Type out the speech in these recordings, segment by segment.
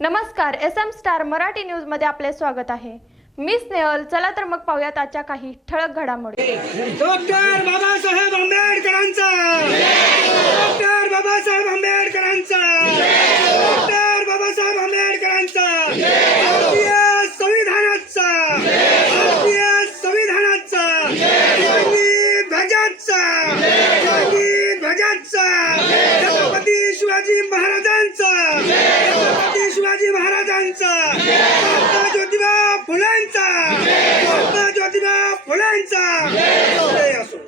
नमस्कार S M star Marathi न्यूजमध्ये आपले स्वागत आहे मी स्नेहल चला तर मग पाहूयात आजच्या काही ठळक घडामोडी डॉक्टर बाबासाहेब आंबेडकरांचा डॉक्टर बाबासाहेब आंबेडकरांचा डॉक्टर बाबासाहेब आंबेडकरांचा भारतीय संविधानाचा भारतीय संविधानाचा संगीत ध्वजाचा संगीत ध्वजाचा छत्रपती शिवाजी महाराजांचा छत्रपती शिवाजी महाराजांचा महात्मा ज्योतिबा फुलांचा महात्मा ज्योतिबा फुलांचा असो.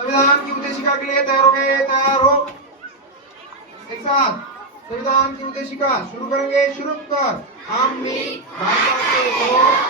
संविधान की उद्देशिका के लिए तैयार हो गए तैयार हो। एक साथ संविधान की उद्देशिका शुरू करेंगे। शुरू कर। हम भी भारताचे के हो।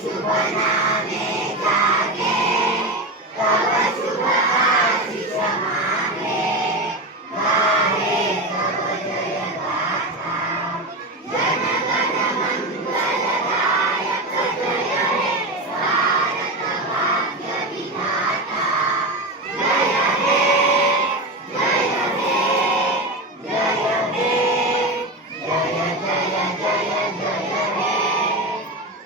কিছু হয় না